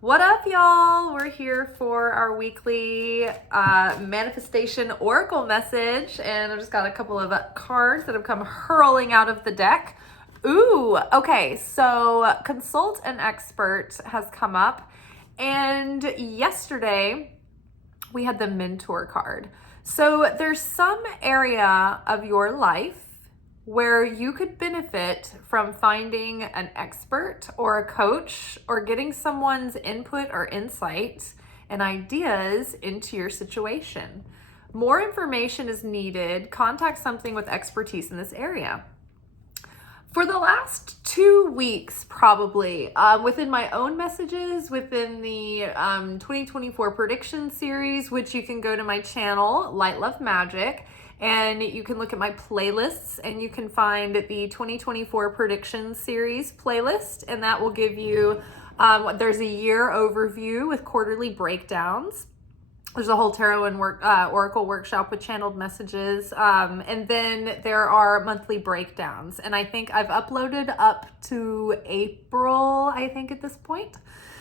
What up, y'all? We're here for our weekly manifestation oracle message, and I've just got a couple of cards that have come hurling out of the deck. Ooh, okay, so consult an expert has come up, and yesterday we had the mentor card. So there's some area of your life where you could benefit from finding an expert or a coach or getting someone's input or insight and ideas into your situation. More information is needed. Contact something with expertise in this area. For the last 2 weeks, probably, within my own messages, within the 2024 prediction series, which you can go to my channel, Light Love Magic, and you can look at my playlists and you can find the 2024 prediction series playlist, and that will give you, there's a year overview with quarterly breakdowns. There's a whole tarot and oracle workshop with channeled messages. And then there are monthly breakdowns. And I think I've uploaded up to April, I think, at this point.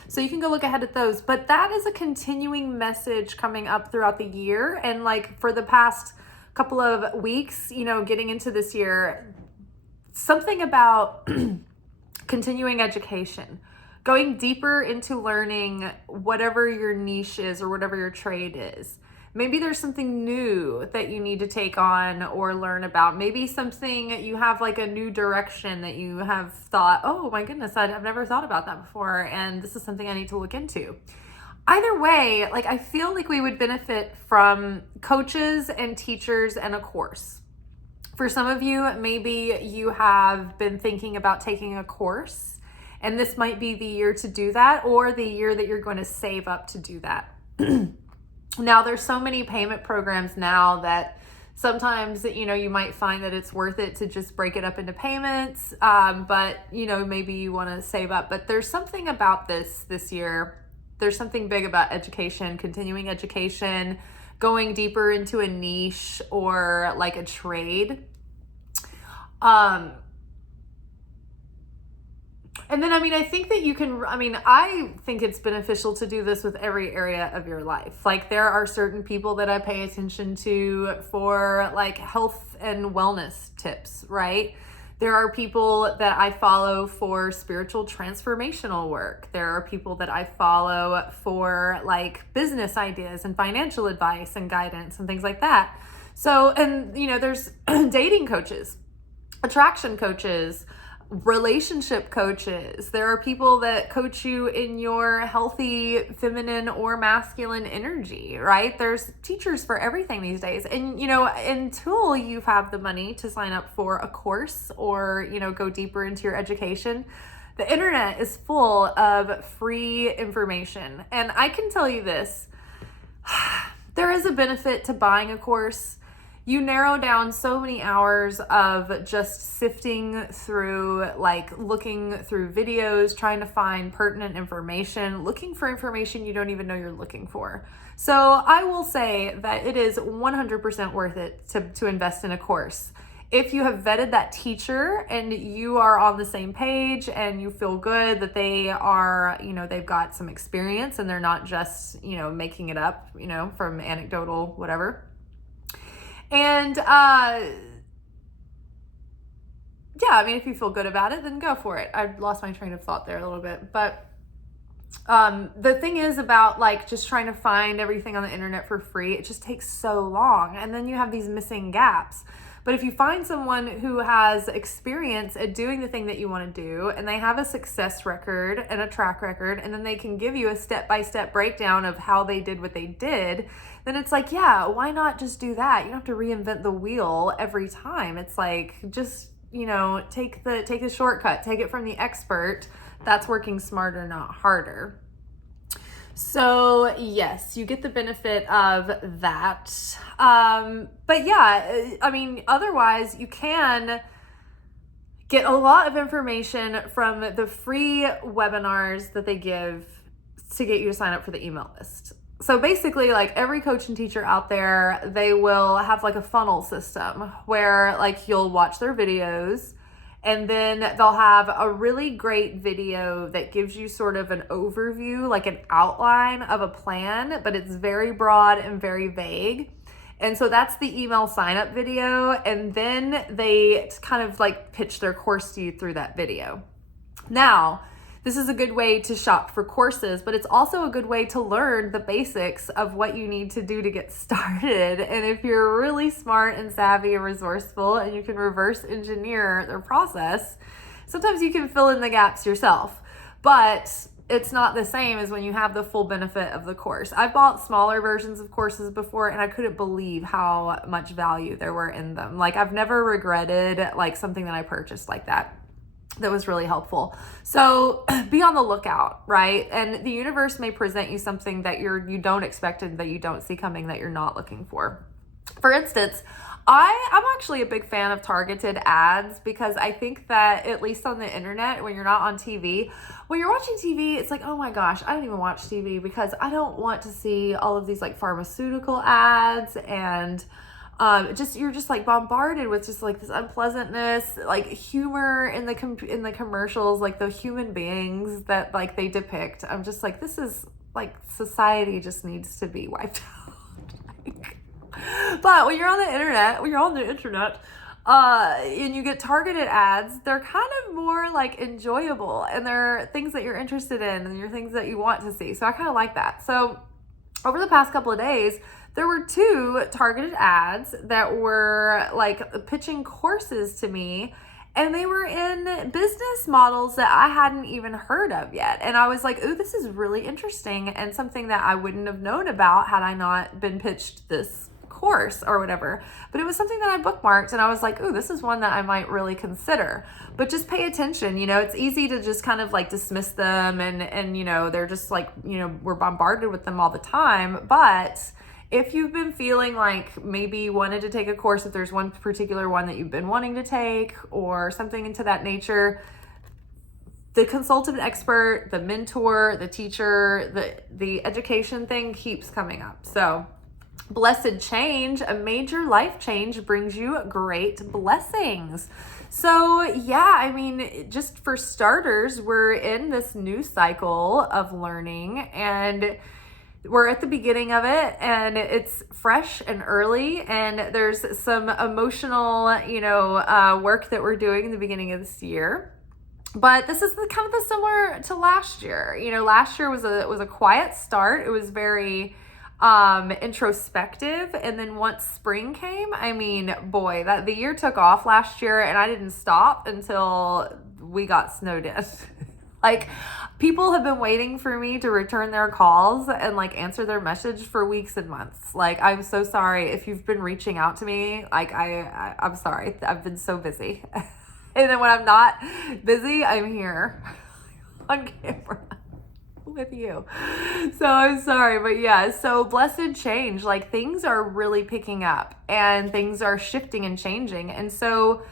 So you can go look ahead at those. But that is a continuing message coming up throughout the year. And like for the past couple of weeks, getting into this year, something about continuing education. Going deeper into learning whatever your niche is or whatever your trade is. Maybe there's something new that you need to take on or learn about. Maybe something you have like a new direction that you have thought, oh my goodness, I've never thought about that before, and this is something I need to look into. Either way, like I feel like we would benefit from coaches and teachers and a course. For some of you, maybe you have been thinking about taking a course, and this might be the year to do that, or the year that you're going to save up to do that. Now, there's so many payment programs now that sometimes, you might find that it's worth it to just break it up into payments. But, maybe you want to save up. But there's something about this year. There's something big about education, continuing education, going deeper into a niche or like a trade. And then, I think that I think it's beneficial to do this with every area of your life. Like there are certain people that I pay attention to for like health and wellness tips, right? There are people that I follow for spiritual transformational work. There are people that I follow for like business ideas and financial advice and guidance and things like that. So, and there's dating coaches, attraction coaches, relationship coaches. There are people that coach you in your healthy feminine or masculine energy, right? There's teachers for everything these days. And, until you have the money to sign up for a course or, go deeper into your education, the internet is full of free information. And I can tell you this, there is a benefit to buying a course. You narrow down so many hours of just sifting through, like looking through videos, trying to find pertinent information, looking for information you don't even know you're looking for. So I will say that it is 100% worth it to invest in a course. If you have vetted that teacher and you are on the same page and you feel good that they are, they've got some experience and they're not just, making it up, from anecdotal whatever. And if you feel good about it, then go for it. I lost my train of thought there a little bit. But the thing is about like just trying to find everything on the internet for free, it just takes so long. And then you have these missing gaps. But if you find someone who has experience at doing the thing that you want to do, and they have a success record and a track record, and then they can give you a step-by-step breakdown of how they did what they did, then it's like, yeah, why not just do that? You don't have to reinvent the wheel every time. It's like, just, take the shortcut, take it from the expert. That's working smarter, not harder. So yes, you get the benefit of that. But yeah, otherwise you can get a lot of information from the free webinars that they give to get you to sign up for the email list. So basically, like every coach and teacher out there, they will have like a funnel system where like you'll watch their videos And then they'll have a really great video that gives you sort of an overview, like an outline of a plan, but it's very broad and very vague. And so that's the email sign up video. And then they kind of like pitch their course to you through that video. Now, this is a good way to shop for courses, but it's also a good way to learn the basics of what you need to do to get started. And if you're really smart and savvy and resourceful and you can reverse engineer their process, sometimes you can fill in the gaps yourself. But it's not the same as when you have the full benefit of the course. I've bought smaller versions of courses before and I couldn't believe how much value there were in them. Like I've never regretted like something that I purchased like that. That was really helpful. So be on the lookout, right? And the universe may present you something that you don't expect and that you don't see coming, that you're not looking for. For instance, I'm actually a big fan of targeted ads because I think that, at least on the internet, when you're not on TV, when you're watching TV, it's like, oh my gosh, I don't even watch TV because I don't want to see all of these like pharmaceutical ads and you're just like bombarded with just like this unpleasantness, like humor in the commercials, like the human beings that like they depict. I'm just like, this is like, society just needs to be wiped out. But when you're on the internet, and you get targeted ads, they're kind of more like enjoyable and they're things that you're interested in and you're things that you want to see. So I kind of like that. So over the past couple of days, there were 2 targeted ads that were like pitching courses to me, and they were in business models that I hadn't even heard of yet. And I was like, ooh, this is really interesting and something that I wouldn't have known about had I not been pitched this course or whatever. But it was something that I bookmarked and I was like, ooh, this is one that I might really consider. But just pay attention. You know, it's easy to just kind of like dismiss them and you know, they're just like, you know, we're bombarded with them all the time. But if you've been feeling like maybe you wanted to take a course, if there's one particular one that you've been wanting to take or something into that nature, the consultant expert, the mentor, the teacher, the education thing keeps coming up. So blessed change, a major life change brings you great blessings. So yeah, I mean, just for starters, we're in this new cycle of learning and we're at the beginning of it and it's fresh and early and there's some emotional, work that we're doing in the beginning of this year. But this is kind of the similar to last year. You know, last year was a quiet start. It was very introspective. And then once spring came, I mean, boy, the year took off last year and I didn't stop until we got snowed in. Like, people have been waiting for me to return their calls and like answer their message for weeks and months. Like, I'm so sorry if you've been reaching out to me. Like, I'm sorry. I've been so busy. And then when I'm not busy, I'm here on camera with you. So I'm sorry, but yeah, so blessed change. Like, things are really picking up and things are shifting and changing. And so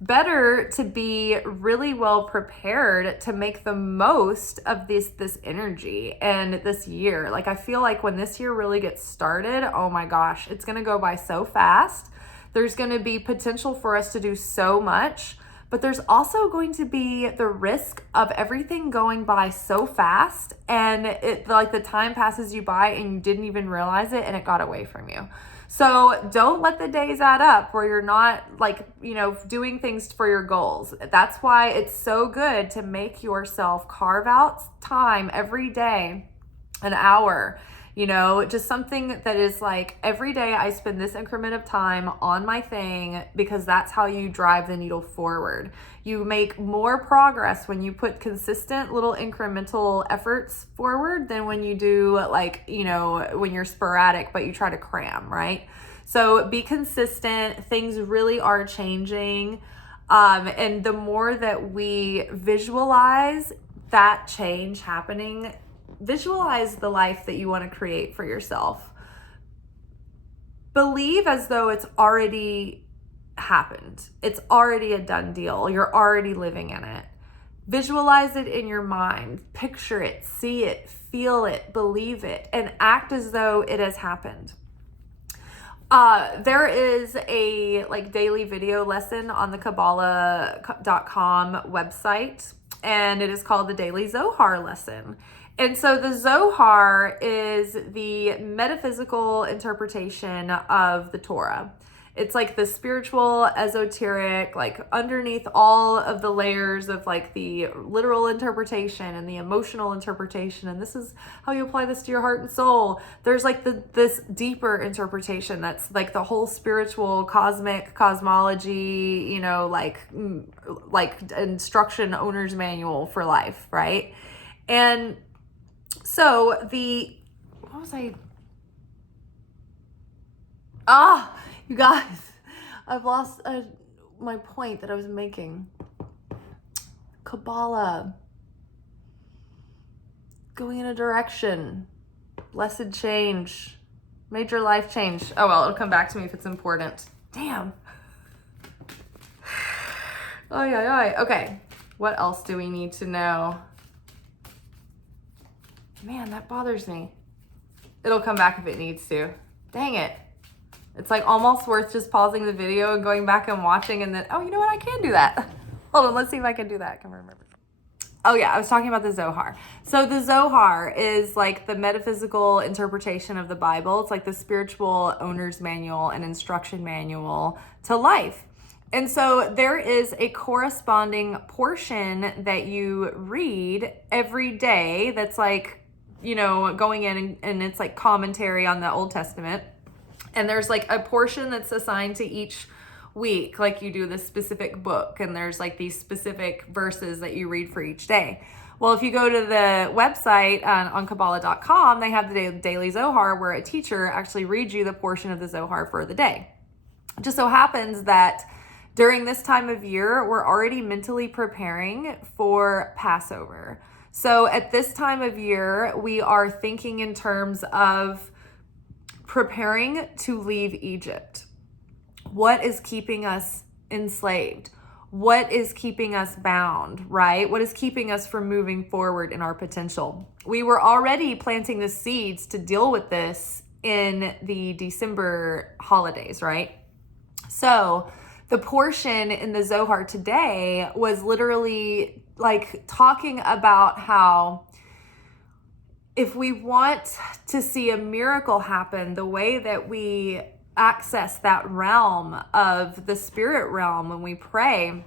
better to be really well prepared to make the most of this energy and this year. Like, I feel like when this year really gets started, oh my gosh, it's going to go by so fast. There's going to be potential for us to do so much, but there's also going to be the risk of everything going by so fast and it like the time passes you by and you didn't even realize it and it got away from you. So don't let the days add up where you're not doing things for your goals. That's why it's so good to make yourself carve out time every day, an hour, just something that is like every day I spend this increment of time on my thing, because that's how you drive the needle forward. You make more progress when you put consistent little incremental efforts forward than when you do when you're sporadic, but you try to cram, right? So be consistent. Things really are changing. And the more that we visualize that change happening, visualize the life that you want to create for yourself. Believe as though it's already happened. It's already a done deal. You're already living in it. Visualize it in your mind. Picture it, see it, feel it, believe it, and act as though it has happened. There is a like daily video lesson on the Kabbalah.com website, and it is called the Daily Zohar Lesson. And so the Zohar is the metaphysical interpretation of the Torah. It's like the spiritual, esoteric, like underneath all of the layers of like the literal interpretation and the emotional interpretation. And this is how you apply this to your heart and soul. There's like this deeper interpretation that's like the whole spiritual, cosmic cosmology, you know, like instruction owner's manual for life, right? And so you guys, I've lost my point that I was making. Kabbalah. Going in a direction. Blessed change. Major life change. Oh, well, it'll come back to me if it's important. Damn. Oh, yeah. Okay. What else do we need to know? Man, that bothers me. It'll come back if it needs to. Dang it. It's like almost worth just pausing the video and going back and watching and then, oh, you know what? I can do that. Hold on, let's see if I can do that. I can remember. Oh yeah, I was talking about the Zohar. So the Zohar is like the metaphysical interpretation of the Bible. It's like the spiritual owner's manual and instruction manual to life. And so there is a corresponding portion that you read every day that's like, you know, going in and it's like commentary on the Old Testament. And there's like a portion that's assigned to each week, like you do this specific book, and there's like these specific verses that you read for each day. Well, if you go to the website on Kabbalah.com, they have the Daily Zohar where a teacher actually reads you the portion of the Zohar for the day. It just so happens that during this time of year, we're already mentally preparing for Passover. So at this time of year, we are thinking in terms of preparing to leave Egypt. What is keeping us enslaved? What is keeping us bound, right? What is keeping us from moving forward in our potential? We were already planting the seeds to deal with this in the December holidays, right? So the portion in the Zohar today was literally like talking about how if we want to see a miracle happen, the way that we access that realm of the spirit realm when we pray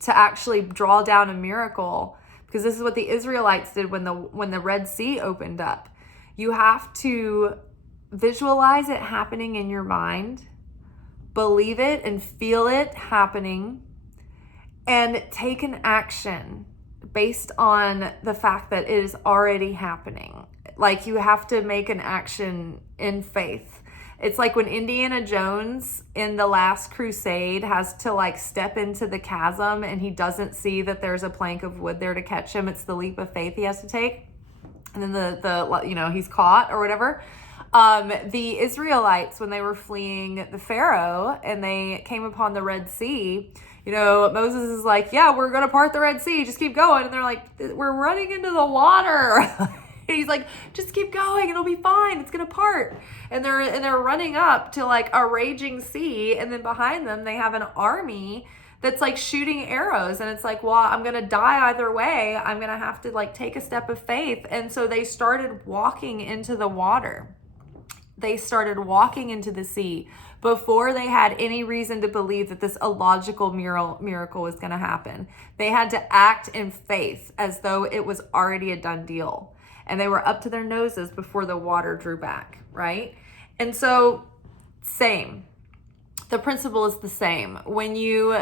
to actually draw down a miracle, because this is what the Israelites did when the Red Sea opened up. You have to visualize it happening in your mind, believe it and feel it happening, and take an action based on the fact that it is already happening. Like you have to make an action in faith. It's like when Indiana Jones in The Last Crusade has to like step into the chasm and he doesn't see that there's a plank of wood there to catch him. It's the leap of faith he has to take. And then the you know, he's caught or whatever. The Israelites, when they were fleeing the Pharaoh and they came upon the Red Sea, you know, Moses is like, yeah, we're going to part the Red Sea. Just keep going. And they're like, we're running into the water. He's like, just keep going. It'll be fine. It's going to part. And they're running up to like a raging sea. And then behind them, they have an army that's like shooting arrows. And it's like, well, I'm going to die either way. I'm going to have to like take a step of faith. And so they started walking into the water. They started walking into the sea before they had any reason to believe that this illogical miracle was going to happen. They had to act in faith as though it was already a done deal. And they were up to their noses before the water drew back, right? And so, same. The principle is the same. When you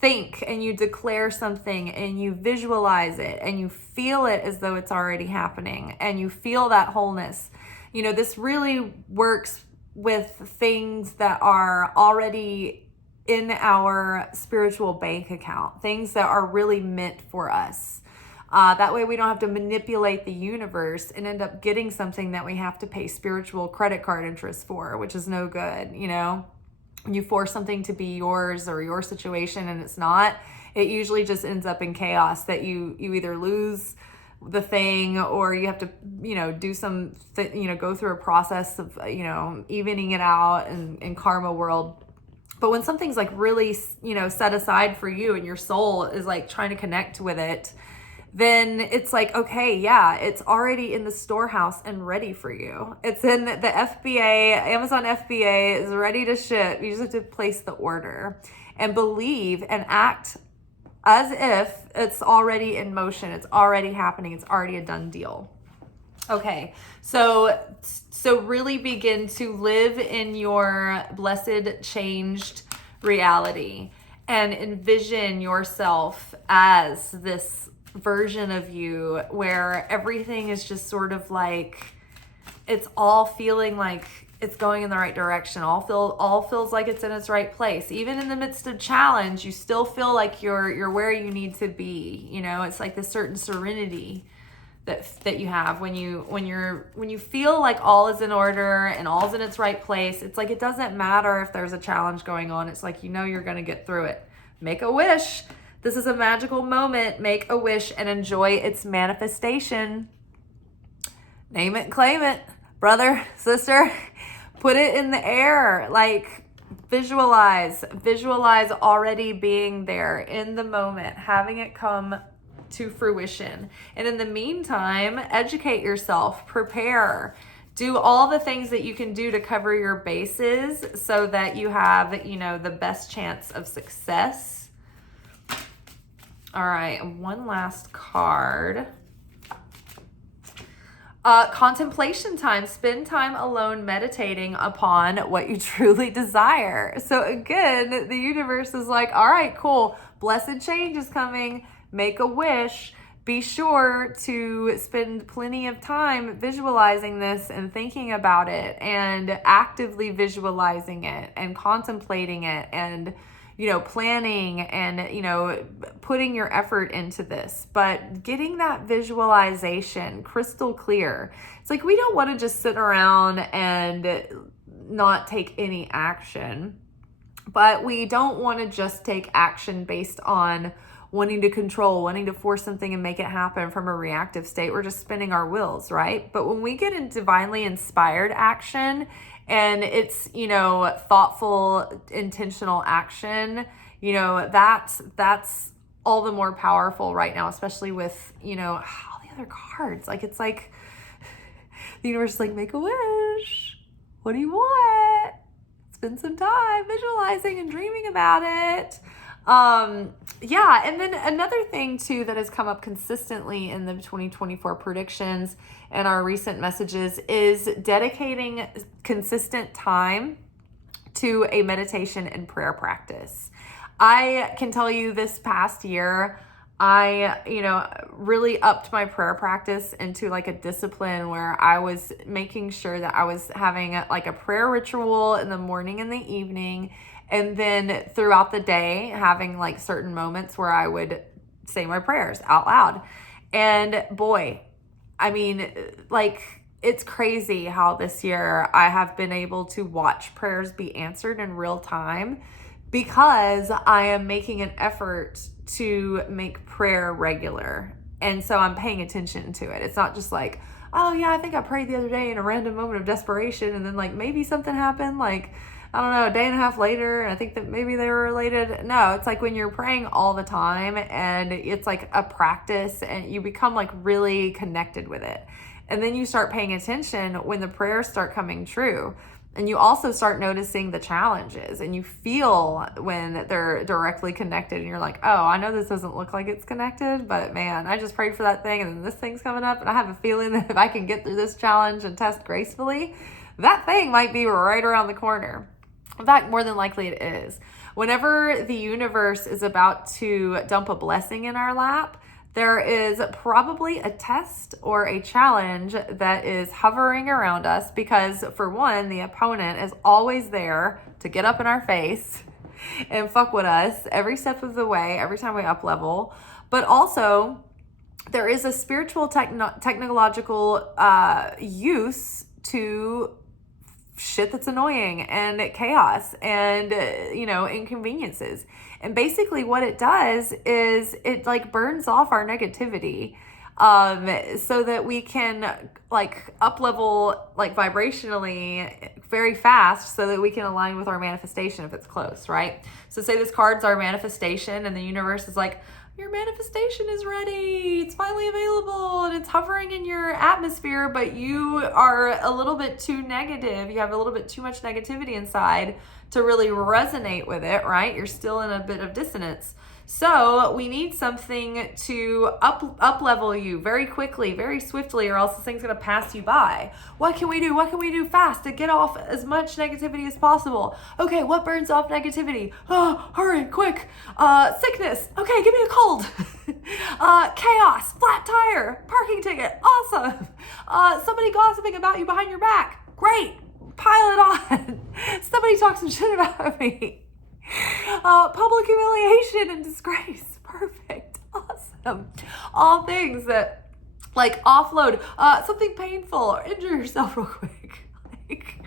think and you declare something and you visualize it and you feel it as though it's already happening and you feel that wholeness, you know, this really works with things that are already in our spiritual bank account, things that are really meant for us. That way we don't have to manipulate the universe and end up getting something that we have to pay spiritual credit card interest for, which is no good, you know? When you force something to be yours or your situation and it's not, it usually just ends up in chaos that you either lose the thing, or you have to, do some, go through a process of, evening it out in karma world. But when something's like really, set aside for you and your soul is like trying to connect with it, then it's like, okay, yeah, it's already in the storehouse and ready for you. It's in the FBA, Amazon FBA is ready to ship. You just have to place the order and believe and act as if it's already in motion. It's already happening. It's already a done deal. Okay, so really begin to live in your blessed, changed reality and envision yourself as this version of you where everything is just sort of like, it's all feeling like it's going in the right direction. All feels like it's in its right place. Even in the midst of challenge, you still feel like you're where you need to be. It's like this certain serenity that you have when you feel like all is in order and all's in its right place. It's like it doesn't matter if there's a challenge going on. It's like you're going to get through it. Make a wish. This is a magical moment. Make a wish and enjoy its manifestation. Name it, claim it. Brother, sister, put it in the air. Like visualize already being there in the moment, having it come to fruition. And in the meantime, educate yourself, prepare, do all the things that you can do to cover your bases so that you have, the best chance of success. All right, one last card. Contemplation time. Spend time alone meditating upon what you truly desire. So again, the universe is like, all right, cool. Blessed change is coming. Make a wish. Be sure to spend plenty of time visualizing this and thinking about it and actively visualizing it and contemplating it and planning and, putting your effort into this, but getting that visualization crystal clear. It's like, we don't want to just sit around and not take any action, but we don't want to just take action based on wanting to control, wanting to force something and make it happen from a reactive state. We're just spinning our wheels, right? But when we get in divinely inspired action, and it's, thoughtful, intentional action, that's all the more powerful right now, especially with, all the other cards. Like, it's like the universe is like, make a wish. What do you want? Spend some time visualizing and dreaming about it. Yeah. And then another thing too, that has come up consistently in the 2024 predictions and our recent messages is dedicating consistent time to a meditation and prayer practice. I can tell you this past year, I, really upped my prayer practice into like a discipline where I was making sure that I was having like a prayer ritual in the morning and the evening. And then throughout the day, having like certain moments where I would say my prayers out loud. And boy, I mean, like, it's crazy how this year I have been able to watch prayers be answered in real time because I am making an effort to make prayer regular. And so I'm paying attention to it. It's not just like, oh yeah, I think I prayed the other day in a random moment of desperation. And then like maybe something happened, like, I don't know, a day and a half later, and I think that maybe they were related. No, it's like when you're praying all the time and it's like a practice and you become like really connected with it. And then you start paying attention when the prayers start coming true. And you also start noticing the challenges and you feel when they're directly connected and you're like, oh, I know this doesn't look like it's connected, but man, I just prayed for that thing and then this thing's coming up and I have a feeling that if I can get through this challenge and test gracefully, that thing might be right around the corner. In fact, more than likely it is. Whenever the universe is about to dump a blessing in our lap, there is probably a test or a challenge that is hovering around us because, for one, the opponent is always there to get up in our face and fuck with us every step of the way, every time we up level. But also, there is a spiritual technological use to shit that's annoying and chaos and inconveniences. And basically what it does is it like burns off our negativity. so that we can like up level like vibrationally very fast so that we can align with our manifestation if it's close, right? So say this card's our manifestation and the universe is like, your manifestation is ready, it's finally available, and it's hovering in your atmosphere, but you are a little bit too negative. You have a little bit too much negativity inside to really resonate with it, right? You're still in a bit of dissonance. So we need something to up level you very quickly, very swiftly, or else this thing's gonna pass you by. What can we do? What can we do fast to get off as much negativity as possible? Okay, what burns off negativity? Oh, hurry, quick. Sickness. Okay, give me a cold. Chaos. Flat tire. Parking ticket. Awesome. Somebody gossiping about you behind your back. Great. Pile it on. Somebody talks some shit about me. Public humiliation and disgrace. Perfect. Awesome. All things that like offload something painful or injure yourself real quick. Like,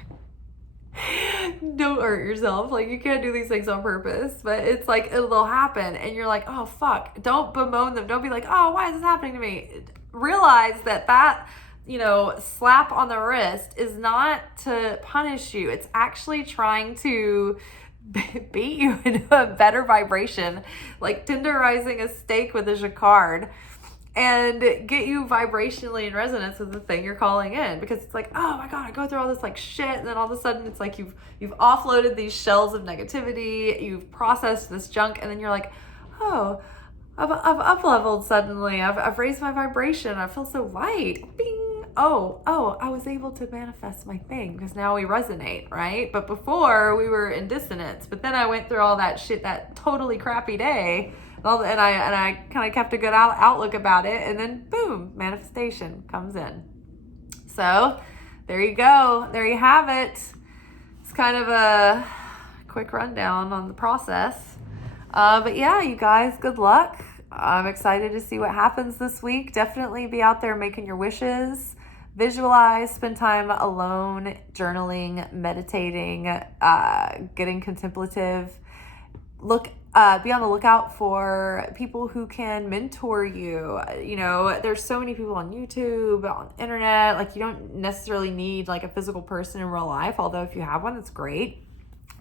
don't hurt yourself. Like, you can't do these things on purpose, but it's like it'll happen and you're like, oh fuck. Don't bemoan them. Don't be like, oh, why is this happening to me? Realize that slap on the wrist is not to punish you. It's actually trying to beat you into a better vibration, like tenderizing a steak with a jacquard, and get you vibrationally in resonance with the thing you're calling in. Because it's like, oh my god, I go through all this like shit, and then all of a sudden it's like you've offloaded these shells of negativity, you've processed this junk, and then you're like, oh, I've up leveled suddenly. I've raised my vibration. I feel so light. Bing. Oh, I was able to manifest my thing because now we resonate, right? But before we were in dissonance. But then I went through all that shit, that totally crappy day, and I kind of kept a good outlook about it, and then boom, manifestation comes in. So there you go. There you have it. It's kind of a quick rundown on the process. But yeah, you guys, good luck. I'm excited to see what happens this week. Definitely be out there making your wishes. Visualize, spend time alone, journaling, meditating, getting contemplative. Be on the lookout for people who can mentor you. There's so many people on YouTube, on the internet. Like, you don't necessarily need like a physical person in real life, although if you have one, that's great.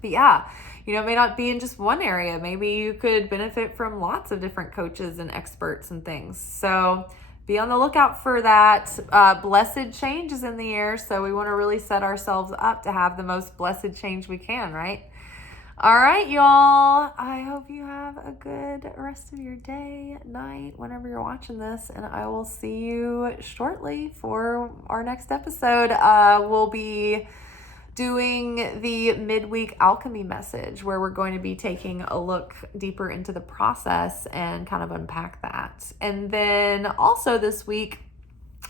But yeah, it may not be in just one area. Maybe you could benefit from lots of different coaches and experts and things. So be on the lookout for that. Blessed change is in the air, so we want to really set ourselves up to have the most blessed change we can, right? All right, y'all. I hope you have a good rest of your day, night, whenever you're watching this, and I will see you shortly for our next episode. We'll be doing the midweek alchemy message, where we're going to be taking a look deeper into the process and kind of unpack that. And then also this week,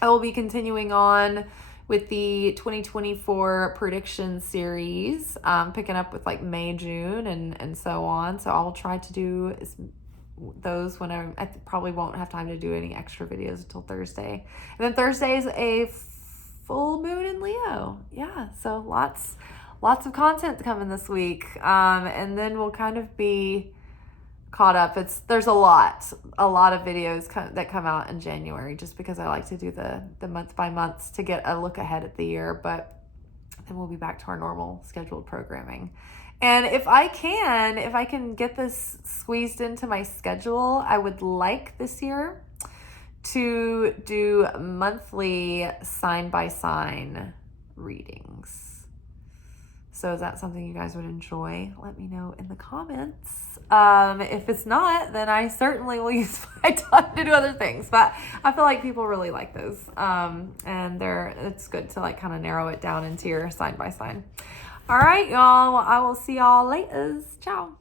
I will be continuing on with the 2024 prediction series, picking up with like May, June, and so on. So I'll try to do those when I probably won't have time to do any extra videos until Thursday. And then Thursday is a full moon in Leo. Yeah, so lots of content coming this week. And then we'll kind of be caught up. There's a lot of videos that come out in January, just because I like to do the month by months to get a look ahead at the year. But then we'll be back to our normal scheduled programming. And if I can get this squeezed into my schedule, I would like this year to do monthly sign by sign readings. So is that something you guys would enjoy? Let me know in the comments. If it's not, then I certainly will use my time to do other things. But I feel like people really like those. And it's good to like kind of narrow it down into your sign by sign. All right, y'all. Well, I will see y'all later. Ciao.